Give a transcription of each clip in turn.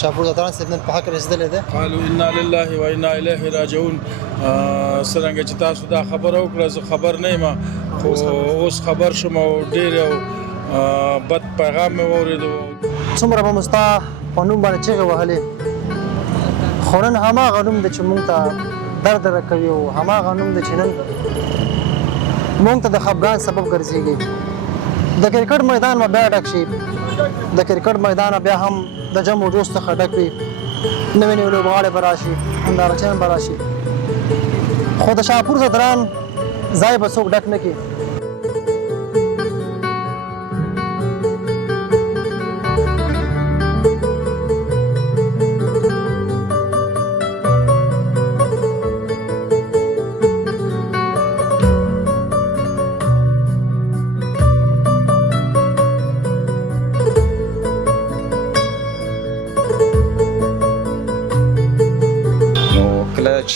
شاپور زادران صاحب نن په حق رسېدلی دی. قالو انا لله و انا الیه راجعون. څرنګه چې تاسو دا خبره وکړه زه خبر نه یم خو اوس خبر شوم او ډېر یو بد پیغام مې واورېدو. څومره به مو ستا په نوم باندې چیغې وهلې خو نن هماغه نوم دی چې موږ ته درد راکوي او هماغه نوم دی چې نن موږ ته د خفګان سبب ګرځېږي. د کرکټ میدان به بیا ډک شي، د کرکټ میدان بیا هم د جم و جوش څخه ډک وي، نوې نوې لوبغاړې به راشي، نندارچیان به راشي، خو د شاپور زدران ځای به څوک ډک نه کړي.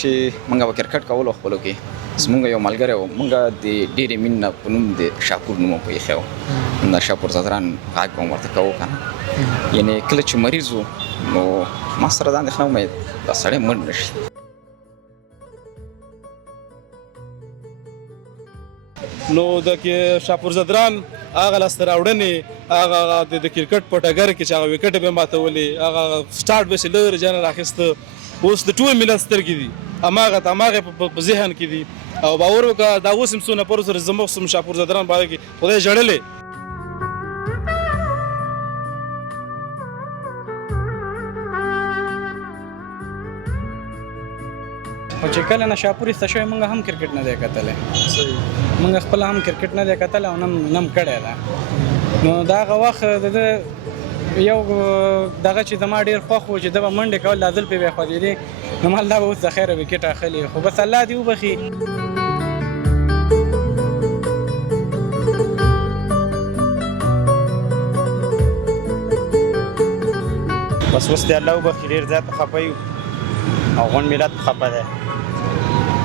چې موږ به کرکټ کولو خپلو کې زموږ یو ملګری و موږ د ډېرې مینې په نوم د شاپور نوم په ایښی و د شاپور زدران غږ به ورته کوو که نه یعنې کله چې مریض و نو ما سره دا اندېښنه ومه دا سړی مړ نه شي. نو د شاپور زدران هغه لاسته راوړنې هغه د کرکټ په ډګر کې چې هغه وکټې به یې ماتولې هغه سټارټ به یې لرې جانه راخیسته اوس د ټول ملت سترګې دي هماغه په ذهن کې دي او باور وکړه دا اوس هم څو نفرو سره زموږ شاپور زدران باره کې خدای ژړلې. او چې کله نه شاپور ایسته شوی موږ هم کرکټ نه دی کتلی موږ خپله هم کرکټ نه دی کتلی او نم کړی ده. نو د هغه وخت د یو دغه چې زما ډېر خوښ و چې ده به منډې کول دا ځل پې به یې خوځېدې نو مال دا به اوس د خیره وکټ اخلي خو بس الله دې وبخي. بس اوس دې الله وبخي ډېر زیات خفه یو او غون ملت خفه دی.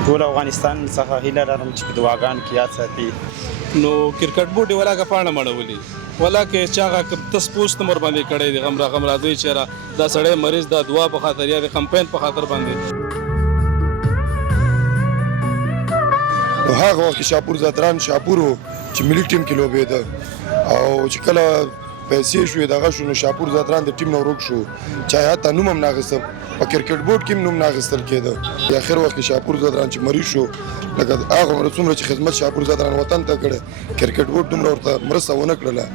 ټول افغانستان څخه هیله لرم چې په دعاګانو کې یاد ساتي. نو کرکټ بورډ یې ولاکه پاڼه مړولي ولاکه چې هغه تس پوسټ نمبر باندې کړی دی غم را دوی چېرې دا سړی مریض دا دعا په خاطر یا د کمپین په خاطر باندې. نو هغه وخت شاپور زدران شاپور و چې ملي ټیم کې لوبېده او چې کله پیسې شوې دغه شو نو شاپور زدران د ټیم نه ورک شو چا حتی نوم هم نه اخیسته په کرکټ بورډ کې هم نوم نه اخیستل کېده. د اخر وخت کې شاپور زدران چې مریض شو لکه هغه عمره څومره چې خدمت شاپور زدران وطن ته کړی کرکټ بورډ دومره ورته مرسته ونه کړله.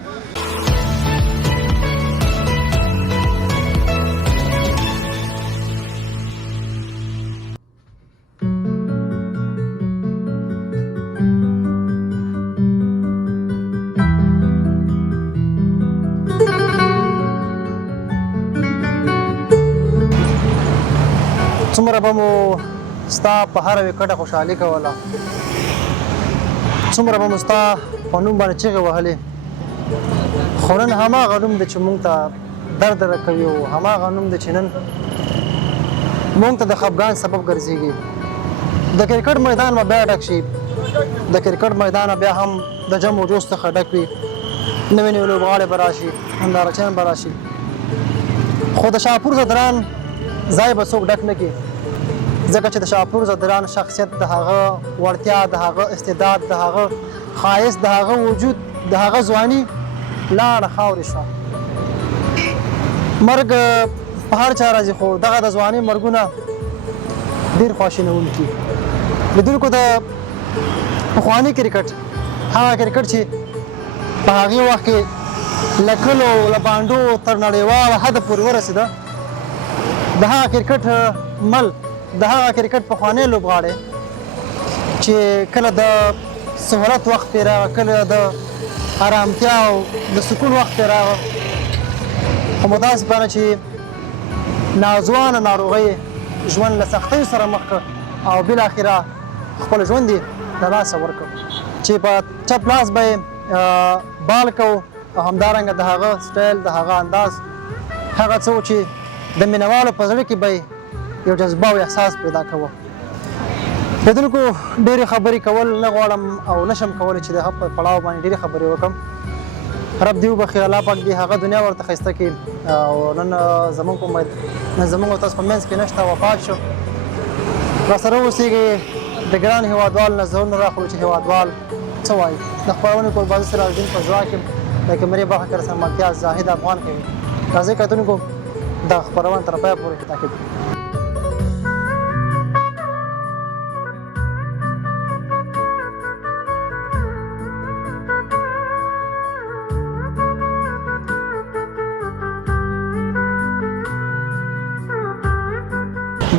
څومره به مو ستا په هره وکټه خوشحالي کوله څومره به مو ستا په نوم باندې چیغې وهلې خو نن هماغه نوم دی چې موږ ته درد راکوي او هماغه نوم دی چې نن موږ ته د خفګان سبب ګرځېږي. د کرکټ میدان به بیا ډک شي، د کرکټ میدان بیا هم د جم و جوش څخه ډک وي، نوې نوې لوبغاړې به راشي، نندارچیان به راشي، خو د شاپور زدران ځای به څوک ډک نه کړي ځکه چې د شاپور زدران شخصیت د هغه وړتیا د هغه استعداد د هغه ښایست د هغه وجود د هغه ځواني لاړه خاورې شوه. مرګ په هر چا راځي خو دغه د ځوانۍ مرګونه ډېر خواشینونکي. لیدونکو د پخواني کرکټ هغه کرکټ چې په هغې وخت کې له کلو له بانډو تر نړیوال حده پورې ورسېده د هغه کرکټ مل د هغه کرکټ پخوانی لوبغاړی چې کله د سهولت وخت پرې راغه کله د ارامتیا او د سکون وخت پرې راغه خو متاسفانه چې ناځوانه ناروغۍ ژوند له سختیو سره مخ کړ او بالاخره خپل ژوند یې له لاسه ورکړ چې په چپ لاس به یې بال کو او همدارنګه د هغه سټایل د هغه انداز هغه څه و چې د مینوالو په زړه کې به یو جذبه او احساس پیدا کوه. لیدونکو ډېرې خبرې کول نه غواړم او نشم کولی چې د هغه په پړاو باندې ډېرې خبرې وکړم رب دې وبخي الله پاک دې هغه دنیا ورته ښایسته کړي او نن زموږ په زموږ او تاسو په منځ کې نشته وفات شو راسره اوسېږي د ګران هېوادوال نظرونه راخلو چې هېوادوال څه وایي د خپرونې قربازي سراج الدین په ژوا کې د کیمرې برخه کې رسنه ملتیا زاهد افغان کوي راځئ کتونکو د خپرونې تر پایه پورې تعقیب کړئ.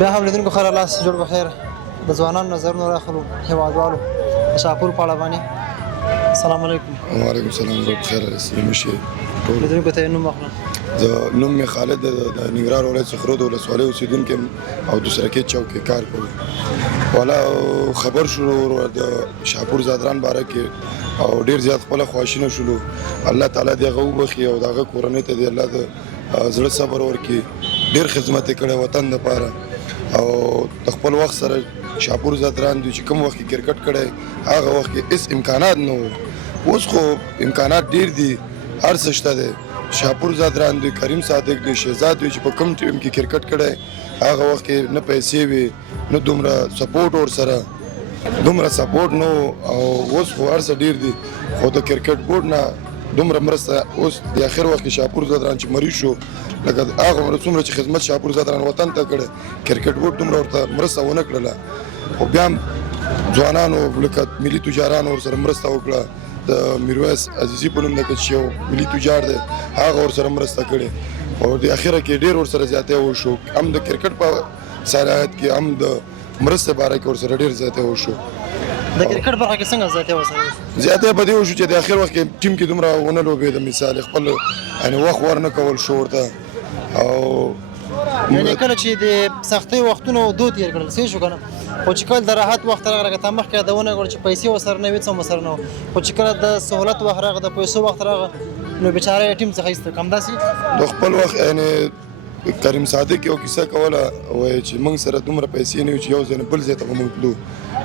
بیا هم لیدونکو ښه راغلاست جوړ په خیر د ځوانانو نظرونه راخلو هېوادوالو د شاهپور په اړه باندې السلام علیکم. وعلیکم السلام ورحمۃ خیر مشي ټول لیدونکو ته یې نوم واخلم. زه نوم مې خالد د ننګرهار ولایت څخه د ولسوالۍ اوسېدونکی او دوسرکې چوک کې کار کوي. والا خبر شو د شاهپور زادران باره کې او ډېر زیات خپله خواشینه شولو. الله تعالی دې هغه وبخي او د هغه کورنۍ ته دې الله د زړه صبر ورکړي. ډېر خدمت یې کړی وطن دپاره او د خپل وخت سره شاهپور زادران دوی چې کوم وخت کې کرکټ کړی هغه وخت کې هېڅ امکانات نه وو. اوس خو امکانات ډېر دي هر څه شته دی. شاهپور زادران دوی کریم صادق دوی شهزاد دوی چې په کوم ټیم کې کرکټ کړی هغه وخت کې نه پیسې وي نه دومره سپورټ ورسره دومره سپورټ نه او اوس خو هر څه ډېر دي خو د کرکټ بورډ نه دومره مرسته اوس د اخر وخت کې شاهپور زادران چې مریض شو لکه هغه څومره چې خدمت شاهپور زادران وطن ته کړی کرکټ بورډ دومره ورته مرسته ونه کړله خو بیا هم ځوانانو لکه ملي تجارانو ورسره مرسته وکړه. د میرویس عزیزي په نوم د چې یو ملي تجار دی هغه ورسره مرسته کړې او د اخره کې ډېر ورسره زیاتی وشو هم د کرکټ په صلاحیت کې هم د مرستې باره کې ورسره ډېر زیاتی وشو. د کرکټ برخه کې څنګه زیاتی ورسره زیاتی په دې وشو چې د اخر وخت کې ټیم کې دومره ونه لوبېده مثال خپل یعنې وخت ورنه کول شو ورته او یعنې کله چې د سختۍ وختونو دو تېر کړل صحیح شو که نه خو چې کله د راحت وخت راغی لکه تا مخکې یادونه کړه چې پیسې ورسره نه وي څه هم ورسره نه وو خو چې کله د سهولت وخت راغی د پیسو وخت راغی نو بیچاره یې ټیم څخه ایسته که همداسې د خپل وخت یعنې کریم صادق یو کیسه کوله وایي چې موږ سره دومره پیسې نه وي چې یو ځای نه بل ځای ته به موږ تلو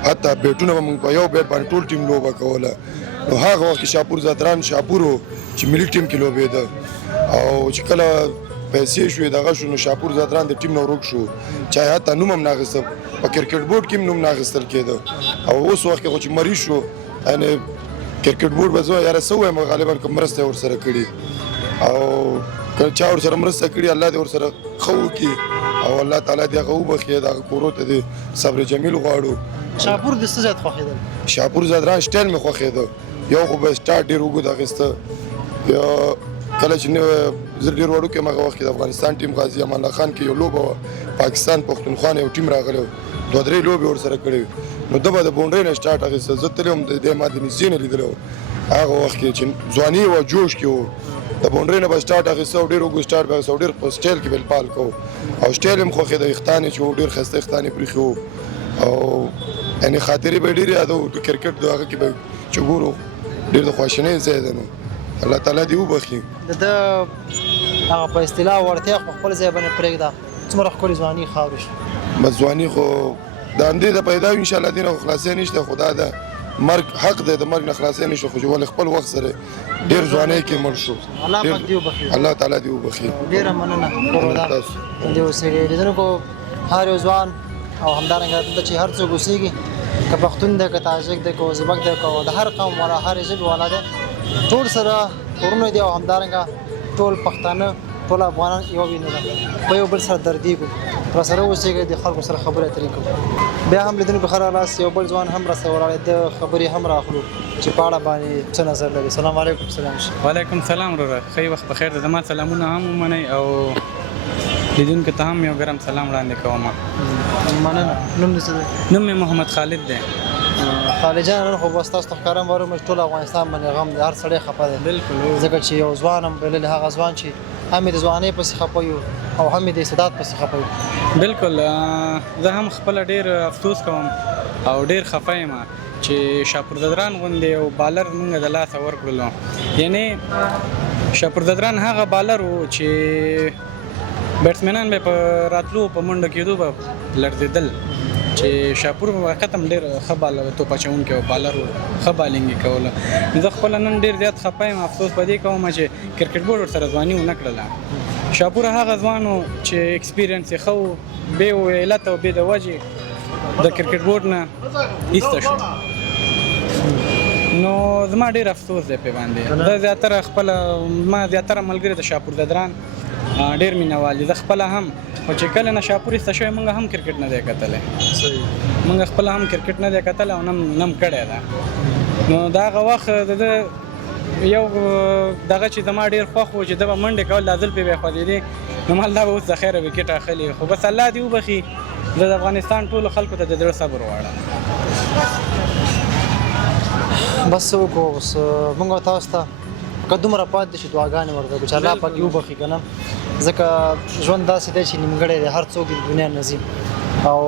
حتی بیټونه به موږ په یو بیټ باندې ټول ټیم لوبه کوله. نو هغه وخت کې شاهپور زادران شاهپور و چې ملي ټیم کې لوبېده او چې کله پیسې شوې دغه شو نو شاهپور زادران د ټیم نه ورک شو چا حتی نوم هم نه اخیسته په کرکټ بورډ کې هم نوم نه اخیستل کېده او اوس وخت کې خو چې مریض شو یعنې کرکټ بورډ به زه یاره څه ووایم غالبا که مرسته یې ورسره کړي او که چا ورسره مرسته کړي الله دې ورسره ښه وکړي او الله تعالی دې هغه وبخي دغه کورو ته دې صبر جمیل غواړو. شاهپور د څه زیات خوښېدل؟ شاهپور زادران سټایل مې خوښېده یو خو به سټارټ ډېر اوږد اخیسته کله چې زه ډېر وړوکی یم هغه وخت کې د افغانستان ټیم غازي امان الله خان کې یو لوبه وه پاکستان پښتونخوا نه یو ټیم راغلی و 2-3 لوبې ورسره کړې نو ده به د بونډۍ نه سټارټ اخیسته زه تللی وم د ما د نږدې نه لیدلی و هغه وخت کې چې ځواني وه جوش کې و د بونډۍ نه به سټارټ اخیسته او ډېر اوږد سټارټ به اخیسته او ډېر په سټایل کې به یې پال کوو او سټایل یې هم خوښېده ویښتان یې چې و ډېر ښایسته ویښتان یې پرېښي وو او یعنې خاطرې به یې ډېرې یادوو د کرکټ د هغه کې به چې ګورو ډېر د خواشینۍ ځای دی نو الله تعالی دې وبخي. د هغه په اصطلاح وړتیا خو خپل ځای باندې پرېږده څومره ښکلې ځواني خاورې شو بس ځواني خو د همدې د پیدا وي انشاءالله دې نه خو خلاصۍ نشته خو دا د مرګ حق دی د مرګ نه خلاصۍ نشته خو چې ولې خپل وخت سره ډېر ځوانۍ کې مړ شو الله پاک دې وبخي الله تعالی دې وبخي. ډېره مننه کورودار دې اوسېږي لیدونکو هر یو ځوان او همدارنګه دلته چې هر څوک اوسېږي که پښتون دی که تاجک دی که ازبک دی که د هر قوم والا هر ژبې والا دی ټول سره کورونه دي او همدارنګه ټول پښتانه ټول افغانان یو وینه ده په یو بل سره دردېږو راسره اوسېږئ د خلکو سره خبرې اترې کوو. بیا هم لیدونکو ښه راغلاست یو بل ځوان هم راسره ولاړ د خبرې هم راخلو چې په اړه باندې څه نظر لري. سلام علیکم. سلام. وعلیکم سلام وروره ښه وخت په خیر د زما سلامونه هم ومنئ او لیدونکو ته هم یو ګرم سلام وړاندې کوم. مننه. نوم دې څه دی؟ نوم مې محمد خالد دی. خالد جان نن خو بس تاسو ته ښکاره وارم چې ټول افغانستان باندې غم دی هر سړی خفه دی بالکل ځکه چې یو ځوان هم بللی هغه ځوان چې هم یې د ځوانۍ پسې خفه یو او هم یې د استعداد پسې خفه یو. بالکل زه هم خپله ډېر افسوس کوم او ډېر خفه یم چې شاهپور زادران غوندې یو بالر موږ د لاسه ورکړلو یعنې شاهپور زادران هغه بالر و چې بیټسمینان به په راتلو په منډه کېدو به لړزېدل چې شاپور واقعا ډېر ښه باله توپ اچوونکی او بالر و ښه بالینګ یې کوله زه خپله نن ډېر زیات خفه یم افسوس په دې کوم چې کرکټ بورډ ورسره ځواني ونه کړله شاپور هغه ځوان و چې ایکسپیرینس یې ښه و بې و علت او بې د وجې د کرکټ بورډ نه ایسته شو نو زما ډېر افسوس دی پې باندې زه زیاتره خپله ما زیاتره ملګري د شاپور زدران ډېر مینهوال دي زه خپله هم خو چې کله نه شاپور ایسته شوی موږ هم کرکټ نه دی کتلی موږ خپله هم کرکټ نه دی کتلی او نم کړی ده نو د هغه وخت د ده یو دغه چې زما ډېر خوښ و چې ده به منډې کول دا ځل پې به یې خوځېدې نو مال دا به اوس د خیره وکټ اخلي خو بس الله دې وبخي زه د افغانستان ټولو خلکو ته د زړه صبر غواړم بس وکړو اوس موږ تاسو ته که دومره پاتې شي دعاګانې ورته وکړو چې الله پاک یې وبخي که نه ځکه ژوند داسې دی چې نیمګړی دی هر څوک د دنیا نه ځي او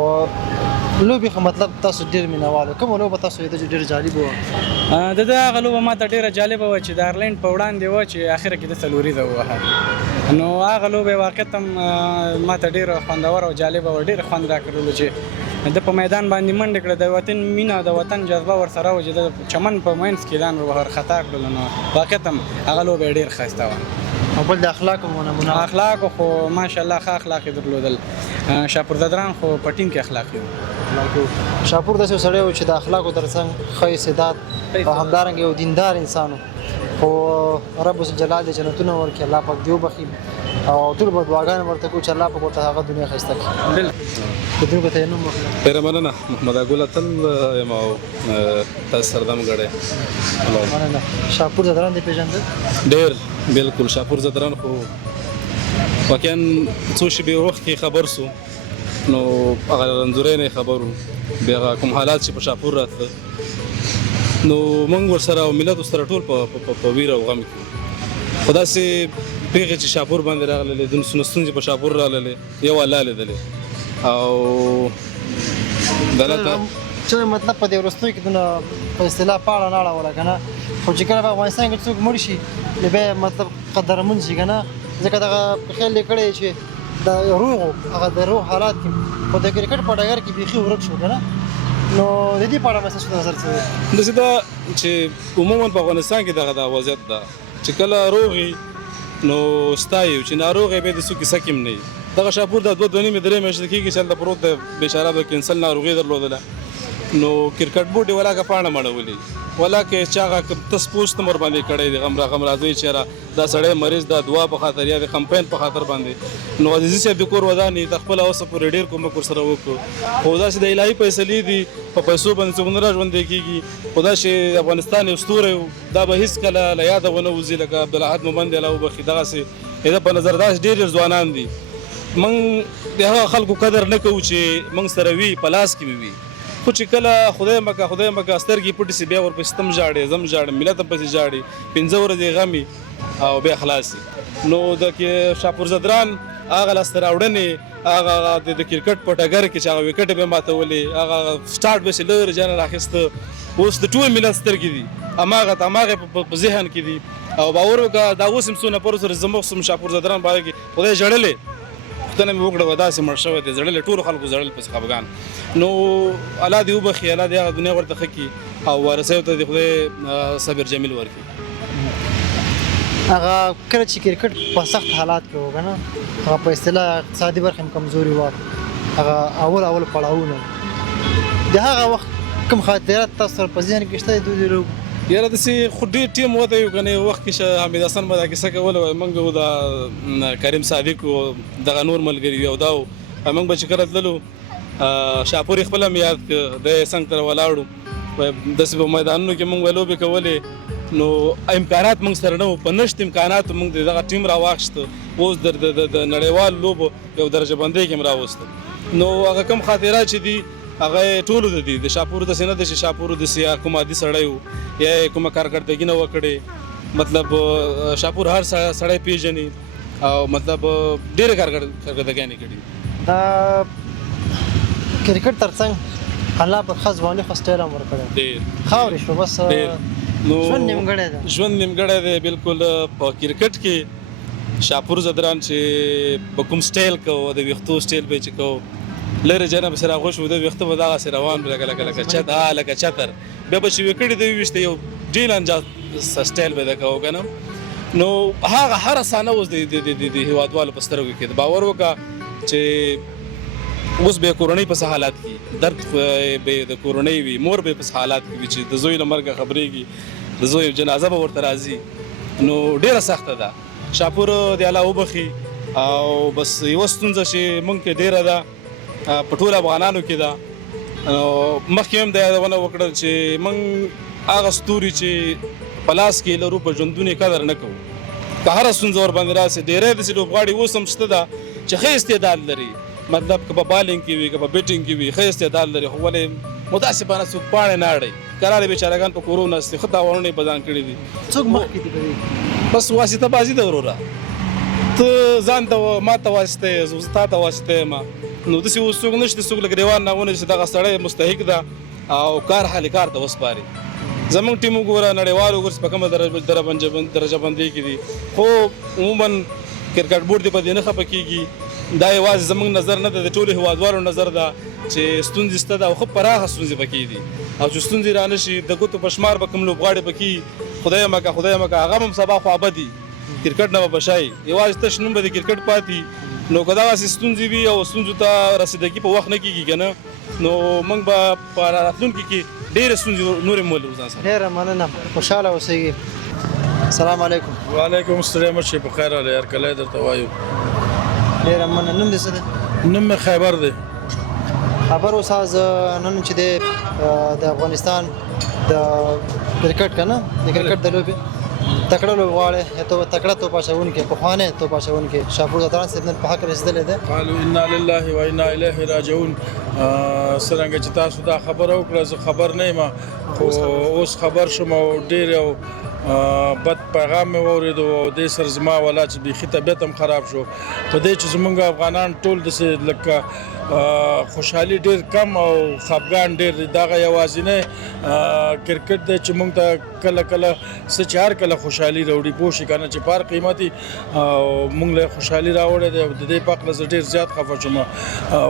لوبې خو مطلب تاسو ډېر مینهوال کومه لوبه تاسو لیده چې ډېر جالب وه د ده هغه لوبه ما ته ډېره جالبه وه چې د آیرلینډ په وړاندې وه چې اخره کې د څلوریزه ووهه نو هغه لوبه واقعا ما ته ډېره خوندوره او جالبه وه ډېر خوند راکړلو چې د په میدان باندې منډې کړه د وطن مینه او د وطن جذبه ورسره وه چې د چمن په منځ کې ځان ورخطا کړلو نو واقعا هغه لوبه یې ډېر ښایسته وه او بل د اخلاقو نمونه اخلاقو خو ماشاءالله ښه اخلاق یې درلودل شاپور زدران خو په ټیم کې اخلاق یې شاپور داسې یو سړی و چې د اخلاقو تر څنګ ښه استعداد او همدارنګه یو دیندار انسان و خو رب جلال دې جنتونه ورکړي الله پاک دې وبخي او ټول به دعاګانې ورته کوو چې الله پاک ورته هغه دنیا ښایسته کړي لیدونکو ته یې نوم وکړه ډېره مننه محمد اګل اتل یم او تاسو سره دم ګړی مننه شاپور زدران دې پېژندل ډېر بالکل شاپور زدران خو واقعا څو شېبې وخت کې خبر سو نو هغه رنځورۍ نه خبر وو بیا هغه کوم حالات چې په شاپور راته نو موږ ورسره او ملت ورسره ټول په ویره او غم کې خو داسې پیغې چې شاپور باندې راغللې د ستونزې په شاپور راغللې یو الله لیدلې او دلته چې مطلب په دې وروستیو کې دونه په اصطلاح پاړه نه اړوله که نه خو چې کله په افغانستان کې څوک مړ شي نو بیا مطلب قدرمن شي که نه ځکه دغه خیال یې کړی چې د روغو هغه د روغ حالات کې خو د کرکټ په ډګر کې بیخي ورک شو که نه نو د دې په اړه مې ستاسو نظر څه دی داسې ده چې عموما په افغانستان کې دغه وضعیت ده چې کله روغي نو ستایو چې ناروغ یې بیا د څوک کیسه کې هم نه وي دغه شاپور د 2 نیمې 3 میاشتې کېږي چې هلته پروت دی بېچاره به کینسل ناروغي درلودله نو کرکټ بورډ یې ولاکه پاڼه مړولې ولاکه چې هغه تس پوسټ هم ورباندې کړی دی غم راځوي چېرې دا سړی مریض دا دعا په خاطر یا د کمپین په خاطر باندې نو عزیزي صاحب د کور ودانې د خپله اوسه پورې ډېر کومک ورسره وکړو خو داسې د الهي فیصلې دي په پیسو باندې څوک نه راژوندی کېږي خو دا چې افغانستان یو ستوری و دا به هېڅکله له یاده ونه وځي لکه عبدالاحد مومند الله وبخي دغسې د په نظر داسې ډېر ځوانان دي موږ د هغه خلکو قدر نه کوو چې موږ سره وي په لاس کې به وي خو چې کله خدای مکه سترګې پټې سي بیا ورپسې تم ژاړې زم ژاړم ملت هم پسې ژاړي 5 ورځې غمي او بیا خلاصي نو د شاپور زدران هغه لاسته راوړنې هغه د کرکټ په ډګر کې چې هغه وکټ به ماتولې هغه سټارټ به چې لرې جان راخیسته اوس د ټول ملت سترګې دي هماغه په ذهن کې دي او باور وکړه دا اوس هم څونه پر سره زموږ سم شاپور زدران باندې کې خدای ژړلې پوښتنه مې وکړه داسې مړ شوی دی زړلې ټولو خلکو زړل پسې خفګان نو الله دې وبخي الله دې هغه دنیا ورته ښه کړي او وارثیو ته دې خدای صبر جمیل ورکړي هغه کله چې کرکټ په سخت حالات کې و که نه هغه په اصطلاح اقتصادي برخې هم کمزوري وه هغه اول پړاوونه د هغه وخت کوم خاطرات تاسو سره په ذهن کې شته د دوی یاره داسې خو ډېر ټیم وته یو که نه یو وخت کې حمید حسن به دا کیسه کوله وایي موږ د کریم صادق و دغه نور ملګري او دا و موږ به چې کله تللو شاپور یې خپله مې یاد کړه دی څنګ ته ولاړو داسې په میدانونو کې موږ به لوبې کولې نو امکانات موږ سره نه وو په نشت امکاناتو موږ دغه ټیم راواخیسته اوس د نړیوال لوبو یو درجه بندۍ کې م راوسته نو هغه کوم خاطرات چې دي هغه ټولو د دي د شاپور داسې نه ده چې شاپور داسې کوم عادي سړی و یا یې کومه کارکردګي نه وکړې مطلب شاپور هر سړی پیژني او مطلب ډېرې کارکردګۍ نه کړي دا کرکټ تر څنګ الله پر ښه ځواني خو سټایل هم ورکړی ډېر خاورې شو بس ژوند نیمګړی دی ژوند نیمګړی دی بالکل په کرکټ کې شاپور زدران چې په کوم سټایل کوو د ویښتو سټایل به یې چې کوو لرې جنب سره غوښ و د ویښته به دغسې روان وي لکه چتر بیا به چې وکړي د ویشته یو ډیل انجاز سټایل به د کوو که نه نو هغه هره صحنه اوس د هیوادوالو په سترګو کې د باور وکړه چې اوس به کورنۍ په څه حالات کې درد به د کورنۍ وي مور به په څه حالات کې وي چې د زوی له مرګه خبرېږي د زوی جنازه به ورته راځي نو ډېره سخته ده شاپور د الله وبخي او بس یوه ستونزه چې موږ کې ډېره ده په ټولو افغانانو کې ده مخکې هم دا یادونه وکړل چې موږ هغه ستوري چې په لاس کې لرو په ژوندون یې قدر نه کوو که هره ستونزه ورباندې راسي ډېری داسې لوبغاړي اوس هم شته ده چې ښه استعداد لري مطلب که په بالینګ کې وي که په بیټینګ کې وي ښه استعداد لري خو ولې متاسفانه څوک پاڼې نه اړوي کراره بیچارهګان په کورو ناست دي ښه تاوانونه یې په ځان کړي دي څوک مخکې دي کوي بس واسطه بازي ده وروره ته ځان ته ما ته واسطه یې زه تا ته واسطه یم نو داسې اوس څوک نشته څوک له ګریوان نه ونیسي دغه سړی مستحق ده او کار حالي کار ته وسپاري زمونږ ټیم وګوره نړیوال وګوره په کومه درجه بندۍ کې دي خو عموما کرکټ بورډ دې په دې نه خفه کېږي دا یوازې زمونږ نظر نه ده د ټولو هیوادوالو نظر ده چې ستونزې شته ده او ښه پراخه ستونزې پکې دي او چې ستونزې را نه شي د ګوتو په شمار به کوم لوبغاړي پکې خدای مکه هغه هم سبا خو ابدي کرکټ نه به بشایي یوازې تش نوم به د کرکټ پاتې نو که دغسې ستونزې وي او ستونزو ته رسیدګي په وخت نه کېږي که نه نو موږ به په راتلونکي کې ډېرې ستونزې نورې مولو ځان سره ډېره مننه خوشحاله اوسئ السلام علیکم وعلیکم السلام چې په خیر راغلی هرکلی درته وایو ډېره مننه نوم دې څه دی نوم مې خیبر دی خبر اوسه زه نن چې د افغانستان د کرکټ که نه د کرکټ د لوبې تکړه لوبغاړی یا تکړه توپ اچوونکی پخوانی توپ اچوونکی شاپور زدران صاحب نن په حق رسېدلی دی قالو انا لله و انا الیه راجعون څرنګه چې تاسو دا خبره وکړه زه خبر نه یم خو اوس خبر شوم او ډېر یو بد پیغام مې واورېدو او دې سره زما والا چې بیخي طبیعت هم خراب شو په دې چې زمونږ افغانان ټول داسې لکه خوشحالي ډېر کم او خفګان ډېر دی دغه یوازینی کرکټ دی چې موږ ته کله کله څه چې هر کله خوشحالي راوړي پوه شي که نه چې په هر قیمتي او موږ له خوشحالي راوړی دی او د دې په هکله زه ډېر زیات خفه شوم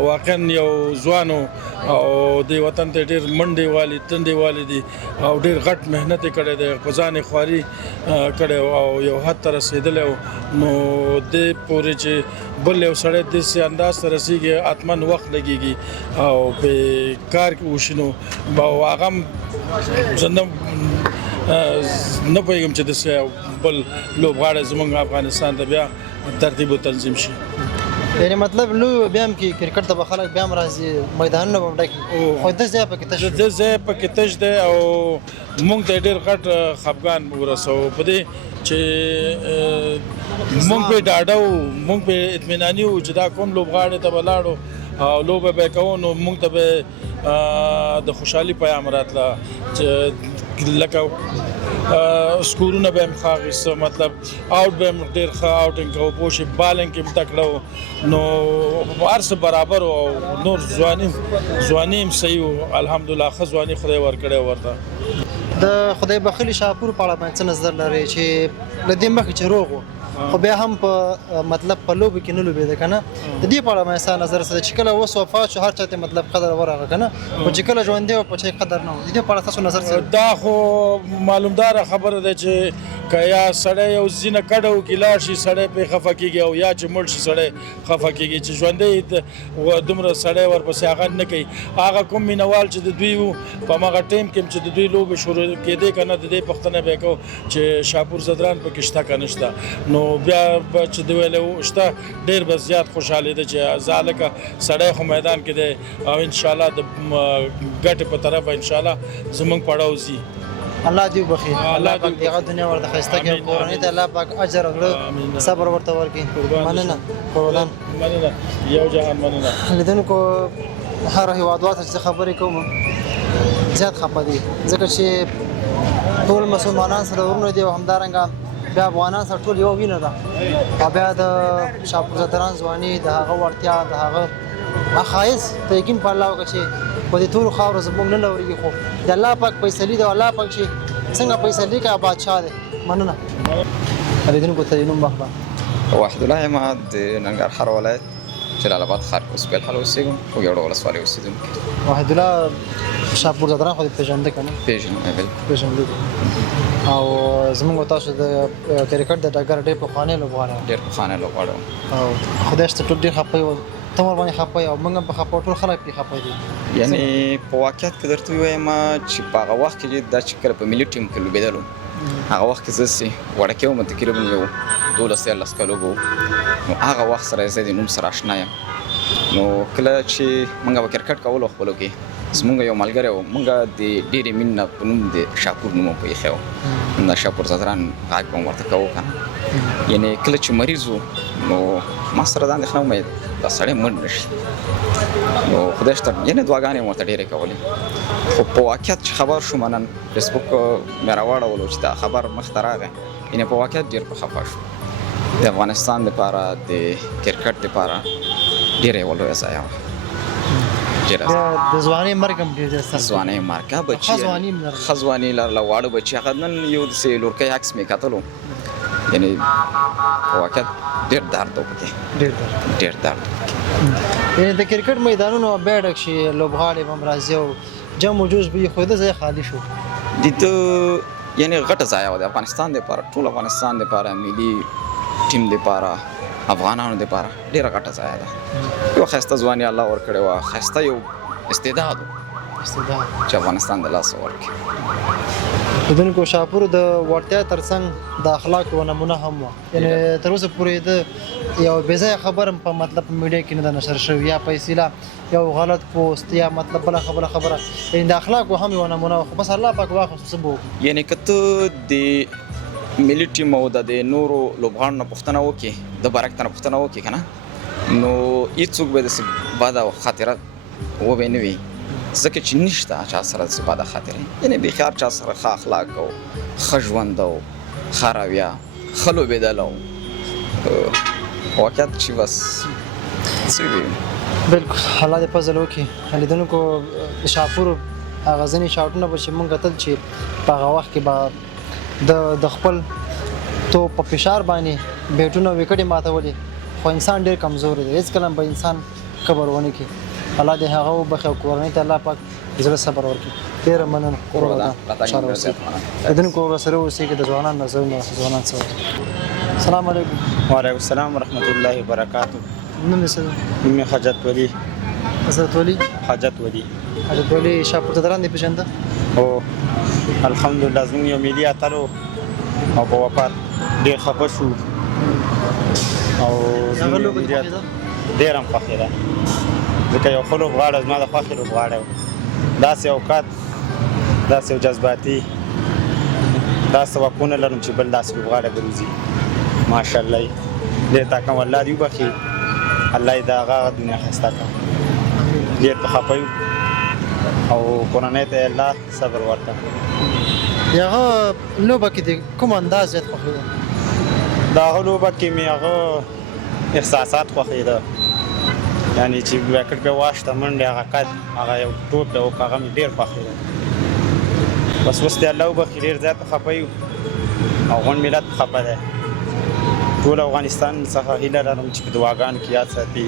واقعا یو ځوان او دې وطن ته ډېر منډې والي تندې والي دي او ډېر غټ محنت یې کړی دی په ځان یې خواري کړی او یو حد ته رسېدلی نو دې پورې چې بل یو سړی داسې انداز ته رسېږي حتما وخت لګېږي او په کار کې وشي نو هغه هم زه نه پوهېږم چې داسې بل لوبغاړی زموږ افغانستان ته بیا ترتیب و تنظیم شي یعنې مطلب لوی بیا هم کې کرکټ ته به خلک بیا هم راځي میدانونه به هم ډکي خو ده ځای پکې تش ده ځای پکې تش دی او موږ ته ډېر غټ خفګان ورسوو په دې چې موږ پې ډاډه وو موږ پې اطمیناني وو چې دا کوم لوبغاړی ته به لاړو او لوبه به یې کوو نو موږ ته به د خوشحالي پیغام راتله چې لکه سکورونه به هم ښه اخیسته مطلب آوټ به هم ډېر ښه آوټینګ کوو پوه شي بالینګ کې هم تکړه وو نو هر څه برابر و او نور ځواني هم صحیح وو الحمدلله ښه ځواني خدای ورکړی ورته د خدای بخښلي شاپور په اړه باندې څه نظر لرئ چې له دې مخکې چې روغ و خو بیا هم په مطلب په لوبو کې نه لوبېده که نه د دې په اړه باندې ستا نظر څه دی چې کله اوس وفات شو هر چا ته مطلب قدر ورغله که نه خو چې کله ژوندی و په چا قدر نه و د دې په اړه ستاسو نظر څه دا خو معلومداره خبره ده چې که یا سړی یو ځینه کډه وکړي لاړ شي سړی پرې خفه کېږي او یا چې مړ شي سړی خفه کېږي چې ژوندی دومره سړی ورپسې هغه نه کوي هغه کوم مینهوال چې د دوی وو په هماغه ټایم کې چې د دوی لوبې شروع کېدې که نه د دې پوښتنه به یې کوو چې شاپور زدران پکې شته که نه شته نو بیا به چې د ویلی شته ډېر به زیات خوشحالېده چې زه هلکه سړی خو میدان کې دی او انشاءالله د ګټې په طرفه انشاءالله زموږ پړاو ځي الله دې وبخي الله پاک دې هغه دنیا ورته ښایسته کړي کورنۍ ته الله پاک اجر او زړه صبر ورته ورکړي مننه قربان مننه یو جهان مننه لیدونکو هر هیوادوال ته چې خبرې کوم زیات خفه دي ځکه چې ټول مسلمانان سره ورونه دي او همدارنګه بیا افغانان سره ټول یو وینه ده او بیا د شاپور زدران ځواني د هغه وړتیا د هغه ښایست ته یقین په الله وکړه چې په دې ټولو خاورو زموږ نه لورېږي خو د الله پاک فیصلې دی او الله پاک چې څنګه فیصلې کوي بادشاه دی مننه لیدونکو ته یې نوم واخله وحید الله یم د ننګرهار ولایت جلال آباد ښار کې اوسپیل حال اوسېږم خو یوړه ولسوالۍ اوسېدونکی وحید الله شاپور زدران خو دې پېژنده که نه پېژنم بالکل پېژنده او زموږ تاسو د کرکټ د ډګر ډېر پخوانی لوبغاړی ډېر پخوانی لوبغاړی وم او خدای شته ټول ډېر خفه یو ته ورباندې خفه یې او موږ هم په خفه ټول خلک پرې خفه دي یعنې په واقعیت کې درته ووایم چې په هغه وخت کې دا چې کله په ملي ټیم کې لوبېدلو هغه وخت کې زه چې وړکی وم تقریبا یو 12-13 کالو به نو هغه وخت سره زه د نوم سره اشنا یم نو کله چې موږ به کرکټ کولو خپلو کې زموږ یو ملګری و موږ د ډېرې مینې نه په نوم د شاپور نوم په ایښی و د شاپور زدران غږ به ورته کوو که نه یعنې کله چې مریض و نو ما سره دا اندېښنه ومه دا سړی مړ نه شي نو خدای شته یعنې دعاګانې مې ورته ډېرې کولې خو په واقعیت چې خبر شوم نن فیسبوک مې راواړولو چې دا خبر مخته راغی یعنې په واقعیت ډېر په خفه شو د افغانستان دپاره د کرکټ دپاره ډېره یوه لویه ضایعه وه د ځوانۍ مرګ هم ډېر دی ستاسو ځوانۍ مرګ بچي ښه ځواني هم لرله. ښه ځواني لرله واړه بچي هغه نن یو داسې لورکی عکس مې کتلو یعنې په واقعیت ډېر درد و پکې ډېر درد ډېر درد یعنې د کرکټ میدانونو بیا ډک شي لوبغاړي به هم راځي او جم و جوش به یې خو د ځای خالي شو د ده یعنې غټه ضایعه وه د افغانستان دپاره ټول افغانستان دپاره ملي ټیم دپاره افغانانو دپاره ډېره غټه ضایعه ده یو ښایسته ځواني الله ورکړې وه ښایسته یو استعداد و استعداد چې افغانستان د لاسه ورکړي لیدونکو شاپور د وړتیا ترڅنګ د اخلاق یوه نمونه هم وه یعنې تر اوسه پورې د یو بې ځایه خبر هم په مطلب په میډیا کې نه ده نشر شوې یا په اصطلاح یو غلط پوسټ یا مطلب بله خبره یعنې د اخلاقو هم یوه نمونه وه خو بس الله پاک واخلو څه به وکړو یعنې که ته د ملي ټیم او د نورو لوبغاړو نه پوښتنه وکړې د برعکس نه پوښتنه وکړې که نه نو هېڅوک به داسې بده خاطره وبه نه وي ځکه چې نشته چا سره داسې بده خاطرې یعنې بیخي هر چا سره ښه اخلاق او ښه ژوند او ښه رویه ښه لوبېدل او واقعیت چې بس څه ووایو بالکل الله دې فضل وکړي لیدونکو د شاپور هغه ځینې شاټونه به چې موږ کتل چې په هغه وخت کې به د خپل توپ په فشار باندې بیټونه وکټې ماتولې خو انسان ډېر کمزوری دی هېڅکله به انسان کبر ونه کړي الله دې هغه وبخښي او کورنۍ ته الله پاک د زړه صبر ورکړي ډېره مننه لیدونکو ورسره اوسېږي د ځوانانو نظرونه ځوانان څه وایي السلام علیکم وعلیکم السلام ورحمت الله وبرکاتو نوم یې څه دی نوم مې حاجت ولی حضرت ولی حاجت ولی حضرت ولی شاپور زدران دې پېژنده او الحمدلله زموږ یو ملي اتل او په وفات ډېر خفه شو او هغه لوبه دې خوښېده ډېر هم خوښېده ځکه یو ښه لوبغاړی زما د خوښې لوبغاړی و داسې اوقات داسې یو جذباتي داسې وقونه لرم چې بل داسې لوبغاړی به روزي ماشاءالله یې ډېر تاکم الله دې وبخښي الله یې د هغه دنیا ښایسته کړه ډېر په خفه یو او کورنۍ ته یې الله صبر ورکړه د هغه لوبه کې د کوم انداز زیات خوښېده د هغه لوبه کې مې هغه احساسات خوښېده یعنې چې وکټ پې واشته منډې هغه قد هغه یو ټوپ دی هغه مې ډېر خوښېده بس اوس دې الله وبخښي ډېر زیات په خفه یو او غونډ ملت په خفه دی ټول افغانستان څخه هیله لرم چې په دعاګانو کې یاد ساتي